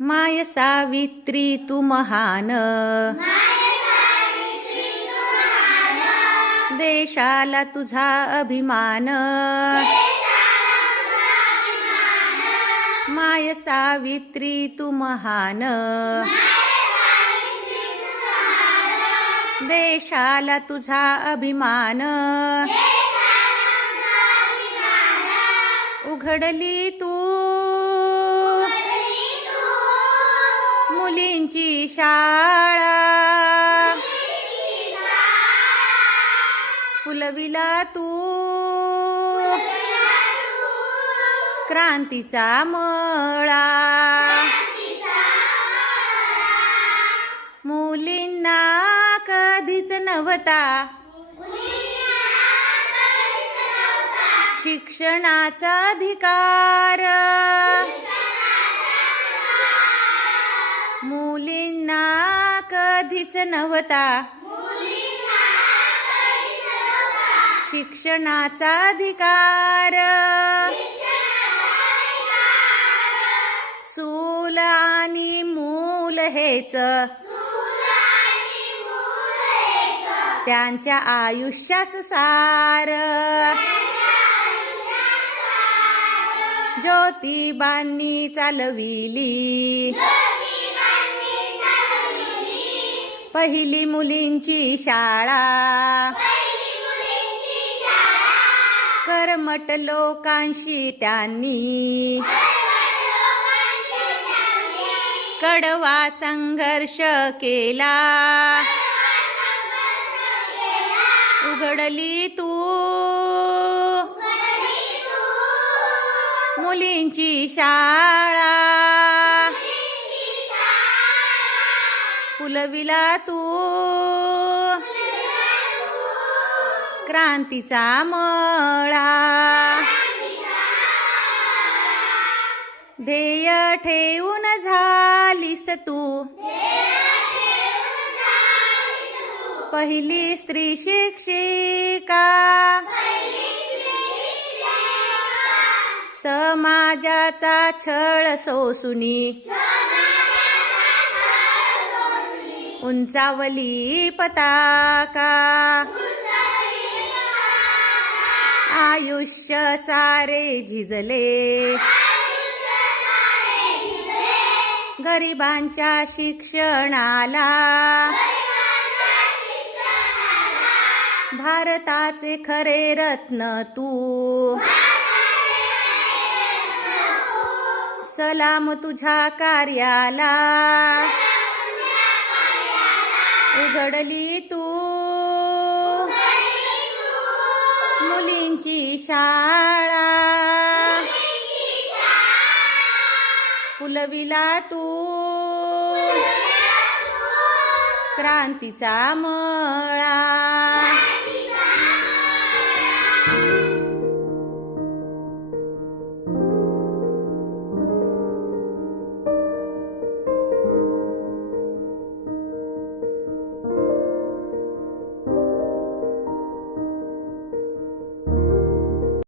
माय सावित्री तू महान, देशाला तुझा अभिमान. माय सावित्री तू महान, देशाला तुझा अभिमान. उघडली तू मुलींची शाळा, फुलविला तू क्रांतीचा मळा. मुलींना कधीच नव्हता शिक्षणाचा अधिकार. मुलींना कधीच नव्हता शिक्षणाचा अधिकार. सूल आणि मूल हेच त्यांच्या आयुष्याचं सार. ज्योतिबांनी चालविली पहिली मुलींची शाळा. कर्मठ लोकांशी त्यांनी कडवा संघर्ष केला. उघडली तू मुलींची शाळा, फुलविला तू क्रांतीचा मळा. ध्येय ठेवून झालीस तू पहिली स्त्री शिक्षिका. समाजाचा छळ सोसुनी उंचावली पताका. आयुष्य सारे झिजले गरिबांच्या शिक्षणाला. भारताचे खरे रत्न तू, सलाम तुझ्या कार्याला. उघडली तू मुलींची शाळा, फुलविला तू क्रांतीचा मळा.